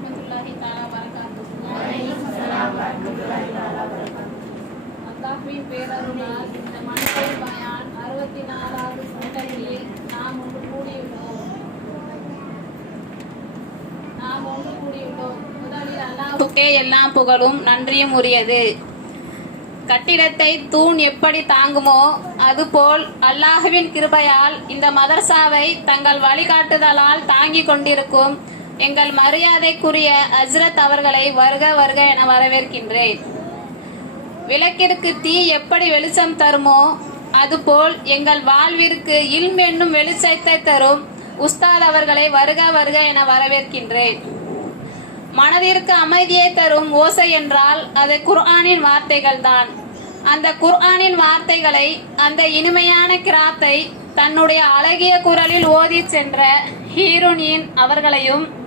வரமத்துல்லாஹி தாலா வரகாத்துஹு அல்லாஹ்வின் பேரருளால் இந்த மனிதர் பயான் அறுபத்தி நாலாவது சட்டத்தில் நாம் ஒன்று கூடியுள்ளோம். நாம் ஒன்று கூடியுள்ளோம். முதலில் அல்லாஹ்வுக்கே எல்லாம் புகழும் நன்றியும் உரியது. கட்டிடத்தை தூண் எப்படி தாங்குமோ அதுபோல் அல்லாஹுவின் கிருபையால் இந்த மதர்சாவை தங்கள் வழிகாட்டுதலால் தாங்கிக் கொண்டிருக்கும் எங்கள் மரியாதைக்குரிய அஜ்ரத் அவர்களை வருக வருக என வரவேற்கின்றேன். விளக்கிற்கு தீ எப்படி வெளிச்சம் தருமோ அதுபோல் எங்கள் வாழ்விற்கு இல்ம் என்னும் வெளிச்சத்தை தரும் உஸ்தாத் அவர்களை வருக வருக என வரவேற்கின்றேன். மனதிற்கு அமைதியை தரும் ஓசை என்றால் அது குர்ஆனின் வார்த்தைகள் தான். அந்த குர்ஆனின் வார்த்தைகளை அந்த இனிமையான கிராத்தை தன்னுடைய அழகிய குரலில் ஓதி சென்ற ஹீரோனின் அவர்களையும்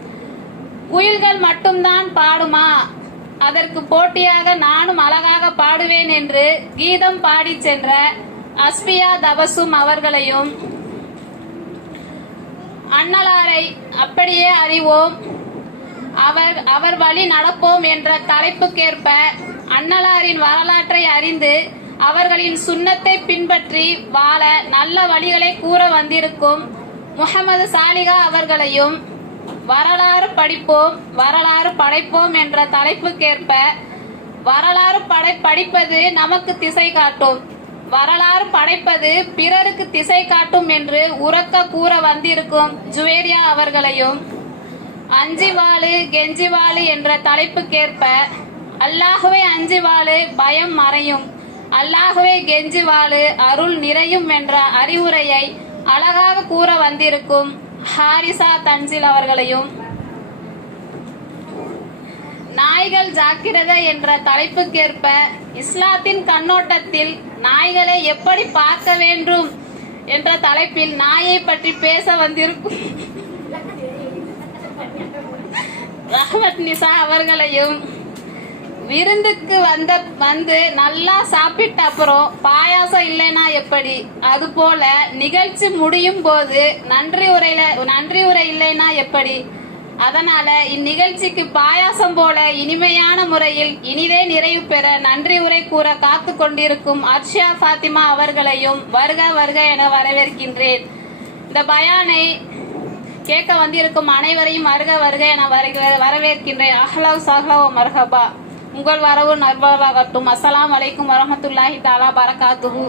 குயில்கள் மட்டும்தான் பாடுமா? அதற்கு போட்டியாக நானும் அழகாக பாடுவேன் என்று கீதம் பாடிச் சென்ற அஸ்பியா தபசும் அவர்களையும் அண்ணலாரை அப்படியே அறிவோம். அவர் அவர் வழி நடப்போம் என்ற தலைப்புக்கேற்ப அண்ணலாரின் வரலாற்றை அறிந்து அவர்களின் சுண்ணத்தை பின்பற்றி வாழ நல்ல வழிகளை கூற வந்திருக்கும் முகமது சாலிகா அவர்களையும் வரலாறு படிப்போம் வரலாறு படைப்போம் என்ற தலைப்புக்கேற்ப வரலாறு படை படிப்பது நமக்கு திசை காட்டும். வரலாறு படைப்பது பிறருக்கு திசை காட்டும் என்று உறக்க கூற வந்திருக்கும் ஜுவேரியா அவர்களையும் அஞ்சி வாழு கெஞ்சி வாழு என்ற தலைப்புக்கேற்ப அல்லாஹுவே அஞ்சி வாழு பயம் மறையும். அல்லாஹுவே கெஞ்சி வாழு அருள் நிறையும் என்ற அறிவுரையை அழகாக கூற வந்திருக்கும் ஹாரிசா தன்சில் அவர்களையும் நாய்கள் ஜாக்கிரதை என்ற தலைப்புக்கேற்ப இஸ்லாத்தின் கண்ணோட்டத்தில் நாய்களை எப்படி பார்க்க வேண்டும் என்ற தலைப்பில் நாயை பற்றி பேச வந்திருக்கும். ரஹ்மத் நிசா அவர்களையும் விருந்துக்கு வந்த வந்து நல்லா சாப்பிட்ட அப்புறம் பாயாசம் இல்லைனா எப்படி? அது போல நிகழ்ச்சி முடியும் போது நன்றி உரையில நன்றி உரை இல்லைனா எப்படி? அதனால இந்நிகழ்ச்சிக்கு பாயாசம் போல இனிமையான முறையில் இனிதே நிறைவு பெற நன்றி உரை கூற காத்து கொண்டிருக்கும் அர்ஷா ஃபாத்திமா அவர்களையும் வருக வருக என வரவேற்கின்றேன். இந்த பயானை கேட்க வந்திருக்கும் அனைவரையும் வருக வருக என வரவேற்கின்றேன். அஹ்லவ் சஹ்லவ் மர்ஹபா. உங்கள் வரவு நர்வாகட்டும் அஸ்லாம் வலைக்கும் வரமத்துல்லாஹி தாலா பரகாத்துஹு.